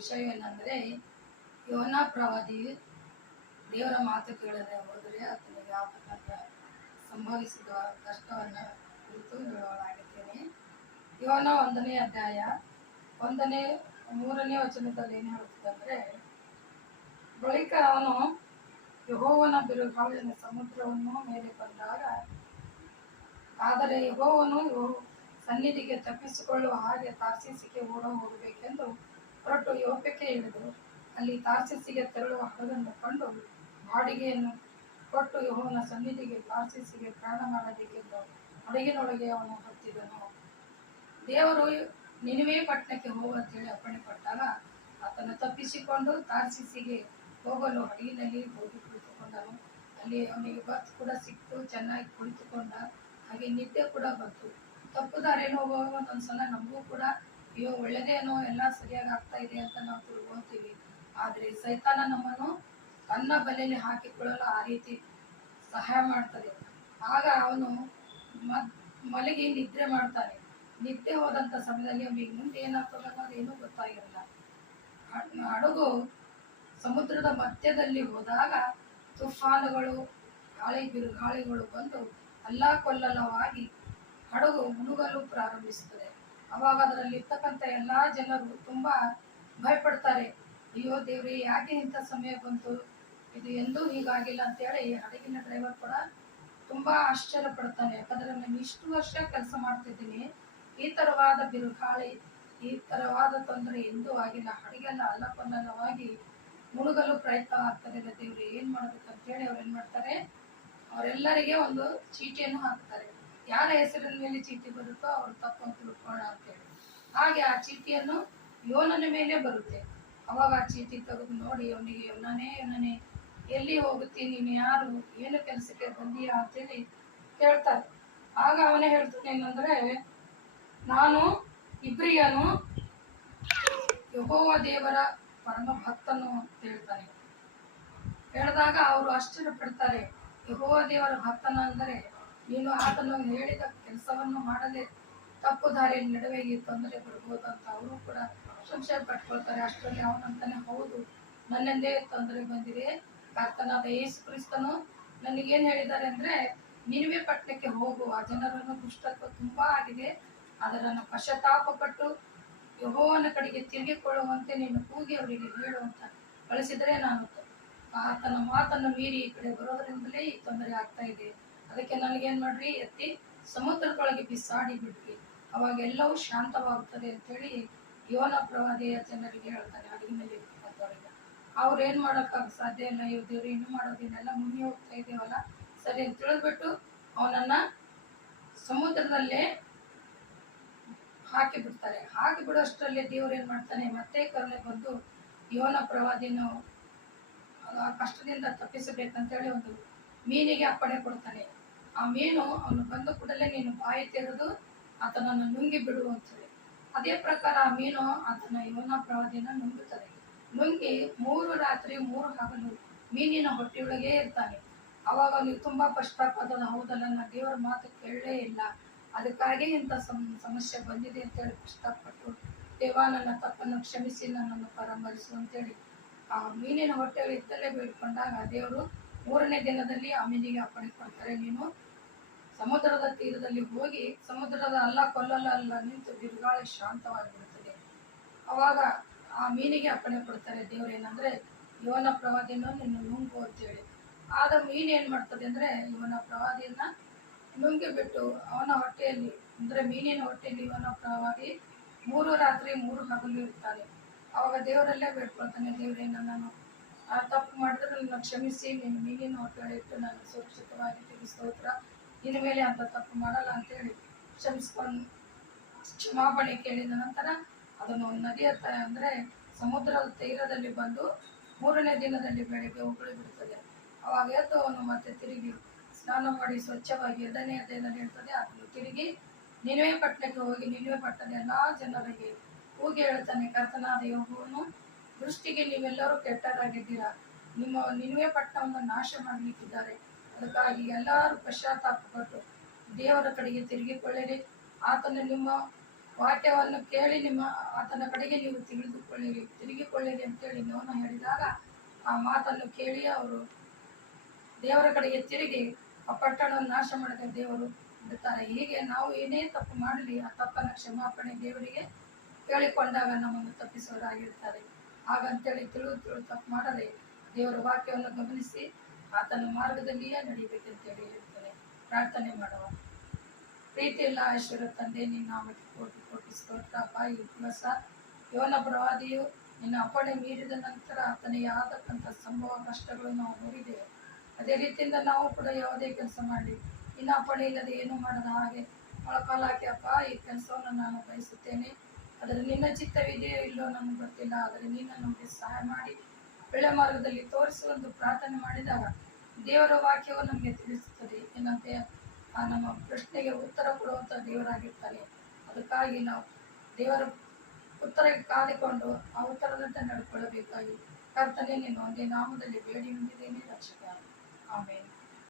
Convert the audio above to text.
ವಿಷಯ ಏನಂದರೆ, ಯೋನ ಪ್ರವಾದಿ ದೇವರ ಮಾತು ಕೇಳದೆ ಹೋದರೆ ಆತನಿಗೆ ಆಗತಕ್ಕಂಥ ಸಂಭವಿಸಿದ ಕಷ್ಟವನ್ನು ಕುರಿತು ಹೇಳಲಾಗಿದ್ದೇನೆ. ಯೋನ 1ನೇ ಅಧ್ಯಾಯ 3ನೇ ವಚನದಲ್ಲಿ ಏನು ಹೇಳುತ್ತದೆ, ಬಳಿಕ ಅವನು ಯೆಹೋವನ ಬಿರುಗಾಳಿಯ ಸಮುದ್ರವನ್ನು ಮೇಲೆ ಬಂದಾಗ, ಆದರೆ ಯೆಹೋವನು ಸನ್ನಿಧಿಗೆ ತಪ್ಪಿಸಿಕೊಳ್ಳುವ ಹಾಗೆ ತಾರ್ಷೀಷಿಗೆ ಹೋಗಬೇಕೆಂದು ಹೊರಟು ಯೋಪಕ್ಕೆ ಇಳಿದು ಅಲ್ಲಿ ತಾರ್ಷೀಷಿಗೆ ತೆರಳುವ ಹಡಗನ್ನು ಕಂಡು ಬಾಡಿಗೆಯನ್ನು ಕೊಟ್ಟು ಯೆಹೋವನ ಸನ್ನಿಧಿಗೆ ತಾರ್ಷೀಷಿಗೆ ಪ್ರಯಾಣ ಮಾಡಬೇಕೆಂದು ಹಡಗಿನೊಳಗೆ ಅವನು ಹತ್ತಿದನು. ದೇವರು ನಿನೆವೆ ಪಟ್ಟಣಕ್ಕೆ ಹೋಗುವಂತೇಳಿ ಅಪ್ಪಣೆ ಪಟ್ಟಾಗ ಆತನು ತಪ್ಪಿಸಿಕೊಂಡು ತಾರ್ಷೀಷಿಗೆ ಹೋಗಲು ಹಡಗಿನಲ್ಲಿ ಹೋಗಿ ಕುಳಿತುಕೊಂಡನು. ಅಲ್ಲಿ ಅವನಿಗೆ ಬರ್ತ್ ಕೂಡ ಸಿಕ್ತು, ಚೆನ್ನಾಗಿ ಕುಳಿತುಕೊಂಡ. ಹಾಗೆ ನಿದ್ದೆ ಕೂಡ ಬಂತು. ತಪ್ಪು ದಾರಿಯನ್ನು ಹೋಗುವಾಗ ಒಂದೊಂದ್ಸಲ ನಮಗೂ ಕೂಡ ಅಯ್ಯೋ ಒಳ್ಳೆದೇನೋ ಎಲ್ಲ ಸರಿಯಾಗಿ ಆಗ್ತಾ ಇದೆ ಅಂತ ನಾವು ತಿಳ್ಕೊಳ್ತೀವಿ. ಆದರೆ ಸೈತಾನ ನಮ್ಮನ್ನು ತನ್ನ ಬಲೆಯಲ್ಲಿ ಹಾಕಿಕೊಳ್ಳಲು ಆ ರೀತಿ ಸಹಾಯ ಮಾಡ್ತದೆ. ಆಗ ಅವನು ಮಲಗಿ ನಿದ್ರೆ ಮಾಡ್ತಾನೆ. ನಿದ್ದೆ ಹೋದಂಥ ಸಮಯದಲ್ಲಿ ಅವನಿಗೆ ಮುಂದೆ ಏನಾಗ್ತದೆ ಅನ್ನೋದು ಏನೂ ಗೊತ್ತಾಗಿರಲ್ಲ. ಹಡಗು ಸಮುದ್ರದ ಮಧ್ಯದಲ್ಲಿ ಹೋದಾಗ ತುಫಾನುಗಳು, ಬಿರುಗಾಳಿಗಳು ಬಂದು ಅಲ್ಲಕಲ್ಲಲವಾಗಿ ಹಡಗು ಮುಳುಗಲು ಪ್ರಾರಂಭಿಸುತ್ತದೆ. ಅವಾಗ ಅದರಲ್ಲಿ ಇರ್ತಕ್ಕಂಥ ಎಲ್ಲ ಜನರು ತುಂಬಾ ಭಯಪಡ್ತಾರೆ. ಅಯ್ಯೋ ದೇವ್ರಿ, ಯಾಕೆ ಇಂಥ ಸಮಯ ಬಂತು, ಇದು ಎಂದೂ ಹೀಗಾಗಿಲ್ಲ ಅಂತೇಳಿ ಹಡಗಿನ ಡ್ರೈವರ್ ಕೂಡ ತುಂಬಾ ಆಶ್ಚರ್ಯ ಪಡ್ತಾನೆ. ಯಾಕಂದ್ರೆ ನಾನು ಇಷ್ಟು ವರ್ಷ ಕೆಲಸ ಮಾಡ್ತಿದ್ದೀನಿ, ಈ ತರವಾದ ಬಿರುಗಾಳಿ, ಈ ತರವಾದ ತೊಂದರೆ ಎಂದೂ ಆಗಿಲ್ಲ. ಹಡಗೆಲ್ಲ ಅಲ್ಲಕಲ್ಲಲವಾಗಿ ಮುಳುಗಲು ಪ್ರಯತ್ನ ಆಗ್ತದೆ. ದೇವ್ರಿ ಏನ್ ಮಾಡ್ಬೇಕಂತೇಳಿ ಅವ್ರು ಏನ್ ಮಾಡ್ತಾರೆ, ಅವರೆಲ್ಲರಿಗೆ ಒಂದು ಚೀಟಿಯನ್ನು ಹಾಕ್ತಾರೆ. ಯಾರ ಹೆಸರಿನ ಮೇಲೆ ಚೀಟಿ ಬರುತ್ತೋ ಅವ್ರು ತಪ್ಪು ಅಂತ ತಿಳ್ಕೊಳ್ಳೋಣ ಅಂತೇಳಿ. ಹಾಗೆ ಆ ಚೀಟಿಯನ್ನು ಯೋನನ ಮೇಲೆ ಬರುತ್ತೆ. ಅವಾಗ ಆ ಚೀಟಿ ತೆಗೆದು ನೋಡಿ ಅವನಿಗೆ, ಯೋನನೇ ಎಲ್ಲಿ ಹೋಗುತ್ತೀನಿ, ನೀನು ಯಾರು, ಏನು ಕೆಲಸಕ್ಕೆ ಬಂದೀಯಾ ಅಂತೇಳಿ ಕೇಳ್ತಾರೆ. ಆಗ ಅವನೇ ಹೇಳ್ತಾನೆ ಏನಂದ್ರೆ, ನಾನು ಇಬ್ರಿಯನು, ಯೆಹೋವ ದೇವರ ಪರಮ ಭಕ್ತನು ಅಂತ ಹೇಳ್ತಾನೆ. ಹೇಳಿದಾಗ ಅವರು ಆಶ್ಚರ್ಯ ಪಡ್ತಾರೆ. ಯೆಹೋವ ದೇವರ ಭಕ್ತನ ಅಂದರೆ ನೀನು ಆತನು ಹೇಳಿದ ಕೆಲಸವನ್ನು ಮಾಡದೆ ತಪ್ಪು ದಾರಿಯಲ್ಲಿ ನಡುವೆಗೆ ತೊಂದರೆ ಬರ್ಬೋದು ಅಂತ ಅವರು ಕೂಡ ಸಂಶಯ ಪಟ್ಕೊಳ್ತಾರೆ. ಅಷ್ಟರಲ್ಲಿ ಅವನಂತಾನೆ, ಹೌದು, ನನ್ನಿಂದೇ ತೊಂದರೆ ಬಂದಿದೆ. ಕರ್ತನಾದ ಯೇಸು ಕ್ರಿಸ್ತನು ನನಗೇನು ಹೇಳಿದ್ದಾರೆ ಅಂದ್ರೆ, ನಿನೆವೆ ಪಟ್ಟಣಕ್ಕೆ ಹೋಗು, ಆ ಜನರನ್ನು ದುಷ್ಟತ್ವ ತುಂಬಾ ಆಗಿದೆ, ಅದರನ್ನು ಪಶ್ಚಾತ್ತಾಪ ಪಟ್ಟು ಯೆಹೋವನ ಕಡೆಗೆ ತಿರುಗಿಕೊಳ್ಳುವಂತೆ ನೀನು ಕೂಗಿ ಅವರಿಗೆ ಹೇಳುವಂತ ಕಳಿಸಿದರೆ, ನಾನು ಆತನ ಮಾತನ್ನು ಮೀರಿ ಈ ಕಡೆ ಬರೋದ್ರಿಂದಲೇ ಈ ತೊಂದರೆ ಆಗ್ತಾ ಇದೆ. ಅದಕ್ಕೆ ನನಗೇನ್ ಮಾಡ್ರಿ, ಎತ್ತಿ ಸಮುದ್ರದೊಳಗೆ ಬಿಸಾಡಿ ಬಿಡ್ರಿ, ಅವಾಗ ಎಲ್ಲವೂ ಶಾಂತವಾಗುತ್ತದೆ ಅಂತೇಳಿ ಯೋನ ಪ್ರವಾದಿಯ ಜನರಿಗೆ ಹೇಳ್ತಾನೆ. ಹಡಗಿನಲ್ಲಿ ಇರ್ತಕ್ಕಂಥವ್ರಿಗೆ ಅವ್ರು ಏನ್ ಮಾಡಕ್ಕಾಗ ಸಾಧ್ಯ ಇಲ್ಲ. ಇವ್ ದೇವ್ರು ಇನ್ನು ಮಾಡೋದಿನ್ನೆಲ್ಲ ಮುಗಿ ಹೋಗ್ತಾ ಇದೇವಲ್ಲ, ಸರಿ ಅಂತ ತಿಳಿದ್ಬಿಟ್ಟು ಅವನನ್ನ ಸಮುದ್ರದಲ್ಲೇ ಹಾಕಿ ಬಿಡ್ತಾರೆ. ಹಾಕಿ ಬಿಡೋಷ್ಟರಲ್ಲಿ ದೇವ್ರು ಏನ್ ಮಾಡ್ತಾನೆ, ಮತ್ತೆ ಕರುಣೆ ಬಂದು ಯೋನ ಪ್ರವಾದಿನ ಕಷ್ಟದಿಂದ ತಪ್ಪಿಸಬೇಕಂತೇಳಿ ಒಂದು ಮೀನಿಗೆ ಅಪ್ಪಣೆ ಕೊಡ್ತಾನೆ. ಆ ಮೀನು ಅವನು ಬಂದ ಕೂಡಲೇ ನೀನು ಬಾಯಿ ತೆರೆದು ಆತನನ್ನು ನುಂಗಿ ಬಿಡು ಅಂತೇಳಿ. ಅದೇ ಪ್ರಕಾರ ಆ ಮೀನು ಆತನ ಯೋನ ಪ್ರವಾದಿನ ನುಂಗುತ್ತದೆ. ನುಂಗಿ 3 ರಾತ್ರಿ 3 ಹಗಲು ಮೀನಿನ ಹೊಟ್ಟೆಯೊಳಗೆ ಇರ್ತಾನೆ. ಅವಾಗ ಅವನಿಗೆ ತುಂಬಾ ಪಶ್ಚಾತ್ತಾಪ, ಹೌದಲ್ಲ, ನಾನು ದೇವರ ಮಾತು ಕೇಳಲೇ ಇಲ್ಲ, ಅದಕ್ಕಾಗಿ ಇಂಥ ಸಮಸ್ಯೆ ಬಂದಿದೆ ಅಂತೇಳಿ ಕಷ್ಟಪಟ್ಟು, ದೇವ ನನ್ನ ತಪ್ಪನ್ನು ಕ್ಷಮಿಸಿ ನನ್ನನ್ನು ಪರಾಮರಿಸು ಅಂತೇಳಿ ಆ ಮೀನಿನ ಹೊಟ್ಟೆಯಲ್ಲಿ ಇದ್ದಲ್ಲೇ ಬೇಡ್ಕೊಂಡಾಗ ದೇವರು 3ನೇ ದಿನದಲ್ಲಿ ಆ ಮೀನಿಗೆ ಅಪ್ಪಣೆ ಕೊಡ್ತಾರೆ. ನೀನು ಸಮುದ್ರದ ತೀರದಲ್ಲಿ ಹೋಗಿ ಸಮುದ್ರದ ಅಲ್ಲ ನಿಂತು ಬಿರುಗಾಳಿ ಶಾಂತವಾಗಿಬಿಡುತ್ತದೆ. ಅವಾಗ ಆ ಮೀನಿಗೆ ಅಪ್ಪಣೆ ಕೊಡ್ತಾರೆ ದೇವ್ರು, ಏನಂದ್ರೆ ಯೋನ ಪ್ರವಾದಿಯನ್ನು ನಿನ್ನ ನುಂಗು ಅಂತೇಳಿ. ಆದ ಮೀನು ಏನ್ ಮಾಡ್ತದೆ ಅಂದ್ರೆ, ಇವನ ಪ್ರವಾದಿಯನ್ನ ನುಂಗಿ ಬಿಟ್ಟು ಅವನ ಹೊಟ್ಟೆಯಲ್ಲಿ ಅಂದ್ರೆ ಮೀನಿನ ಹೊಟ್ಟೆಯಲ್ಲಿ ಇವನ ಪ್ರವಾದಿ 3 ರಾತ್ರಿ 3 ಹಗಲು ಇರ್ತಾನೆ. ಅವಾಗ ದೇವರಲ್ಲೇ ಬೇಡ್ಕೊಳ್ತಾನೆ, ದೇವ್ರೇ, ನಾನು ತಪ್ಪು ಮಾಡಿದ್ರೆ ನನ್ನ ಕ್ಷಮಿಸಿ, ನೀನು ಮೀನಿನ ಹೊಟ್ಟೆಯಲ್ಲಿ ಇಟ್ಟು ನಾನು ಸುರಕ್ಷಿತವಾಗಿ ಸ್ತೋತ್ರ, ಇನ್ನ ಮೇಲೆ ಅಂತ ತಪ್ಪು ಮಾಡಲ್ಲ ಅಂತೇಳಿ ಕ್ಷಮಿಸ್ಕೊಂಡು ಕ್ಷಮಾಪಣೆ ಕೇಳಿದ ನಂತರ ಅದನ್ನು ನದಿಯತ್ತ ಅಂದ್ರೆ ಸಮುದ್ರದ ತೀರದಲ್ಲಿ ಬಂದು 3ನೇ ದಿನದಲ್ಲಿ ಬೆಳಗ್ಗೆ ಉಗುಳಿ ಬಿಡುತ್ತದೆ. ಅವಾಗ ಎದ್ದು ಅವನು ಮತ್ತೆ ತಿರುಗಿ ಸ್ನಾನ ಮಾಡಿ ಸ್ವಚ್ಛವಾಗಿ 2ನೇ ಅಧ್ಯಾಯದಲ್ಲಿ ಇರ್ತದೆ, ಅದನ್ನು ತಿರುಗಿ ನಿನೆವೆ ಪಟ್ಟಣಕ್ಕೆ ಹೋಗಿ ನಿನೆವೆ ಪಟ್ಟಣದ ಎಲ್ಲಾ ಜನರಿಗೆ ಹೋಗಿ ಹೇಳ್ತಾನೆ, ಕರ್ತನಾದ ಯೆಹೋವನ ದೃಷ್ಟಿಗೆ ನೀವೆಲ್ಲರೂ ಕೆಟ್ಟವರಾಗಿದ್ದೀರಾ, ನಿಮ್ಮ ನಿನೆವೆ ಪಟ್ಟಣವನ್ನು ನಾಶ ಮಾಡಲಿಕ್ಕಿದ್ದಾರೆ. ಅದಕ್ಕಾಗಿ ಎಲ್ಲರೂ ಪಶ್ಚಾತ್ತಾಪ ಪಟ್ಟು ದೇವರ ಕಡೆಗೆ ತಿರುಗಿಕೊಳ್ಳಿರಿ, ಆತನು ನಿಮ್ಮ ವಾಕ್ಯವನ್ನು ಕೇಳಿ ನಿಮ್ಮ ಆತನ ಕಡೆಗೆ ನೀವು ತಿರುಗಿಕೊಳ್ಳಿರಿ ಅಂತೇಳಿ ನೋನ ಹೇಳಿದಾಗ ಆ ಮಾತನ್ನು ಕೇಳಿ ಅವರು ದೇವರ ಕಡೆಗೆ ತಿರುಗಿ ಆ ಪಟ್ಟಣವನ್ನು ನಾಶ ಮಾಡಿದ ದೇವರು ಬಿಡ್ತಾರೆ. ಹೀಗೆ ನಾವು ಏನೇ ತಪ್ಪು ಮಾಡಲಿ ಆ ತಪ್ಪನ ಕ್ಷಮಾಪಣೆ ದೇವರಿಗೆ ಕೇಳಿಕೊಂಡಾಗ ನಮ್ಮನ್ನು ತಪ್ಪಿಸುವರಾಗಿರ್ತಾರೆ. ಹಾಗಂತೇಳಿ ತಿಳಿದು ತಪ್ಪು ಮಾಡದೆ ದೇವರ ವಾಕ್ಯವನ್ನು ಗಮನಿಸಿ ಆತನ ಮಾರ್ಗದಲ್ಲಿಯೇ ನಡೀಬೇಕಂತೇಳಿ ಹೇಳ್ತಾರೆ. ಪ್ರಾರ್ಥನೆ ಮಾಡುವ. ಪ್ರೀತಿಯಿಲ್ಲ ಐಶ್ವರ್ಯ ತಂದೆ, ನಿನ್ನ ನಾಮಕ್ಕೆ ಕೋಟಿ ಕೋಟಿ ಸ್ತೋತ್ರ. ಈ ದಿವಸ ಯೋನ ಪ್ರವಾದಿಯು ನಿನ್ನ ಅಪ್ಪಣೆ ಮೀರಿದ ನಂತರ ಆತನಿಗೆ ಆಗತಕ್ಕಂಥ ಸಂಭವ ಕಷ್ಟಗಳು ನಾವು ನೋಡಿದ್ದೇವೆ. ಅದೇ ರೀತಿಯಿಂದ ನಾವು ಕೂಡ ಯಾವುದೇ ಕೆಲಸ ಮಾಡಲಿ ನಿನ್ನ ಅಪ್ಪಣೆ ಇಲ್ಲದೆ ಏನು ಮಾಡದ ಹಾಗೆ ಮೊಳಕಾಲು ಹಾಕಿ ಅಪ್ಪ ಈ ಕೆಲಸವನ್ನು ನಾನು ಬಯಸುತ್ತೇನೆ, ಆದರೆ ನಿನ್ನ ಚಿತ್ತವಿದೆಯೋ ಇಲ್ಲೋ ನನಗೆ ಗೊತ್ತಿಲ್ಲ, ಆದರೆ ನೀನು ನಮಗೆ ಸಹಾಯ ಮಾಡಿ ಒಳ್ಳೆ ಮಾರ್ಗದಲ್ಲಿ ತೋರಿಸುವಂದು ಪ್ರಾರ್ಥನೆ ಮಾಡಿದಾಗ ದೇವರ ವಾಕ್ಯವು ನಮಗೆ ತಿಳಿಸುತ್ತದೆ. ಏನಂತೆ ನಮ್ಮ ಪ್ರಶ್ನೆಗೆ ಉತ್ತರ ಕೊಡುವಂಥ ದೇವರಾಗಿರ್ತಾನೆ. ಅದಕ್ಕಾಗಿ ನಾವು ದೇವರ ಉತ್ತರಕ್ಕೆ ಕಾದಿಕೊಂಡು ಆ ಉತ್ತರದಂತೆ ನಡ್ಕೊಳ್ಳಬೇಕಾಗಿ ಕರ್ತನೆ ನಿನ್ನ ಒಂದೇ ನಾಮದಲ್ಲಿ ಬೇಡಿ ಹೊಂದಿದ್ದೇನೆ ರಕ್ಷಕ. ಆಮೇಲೆ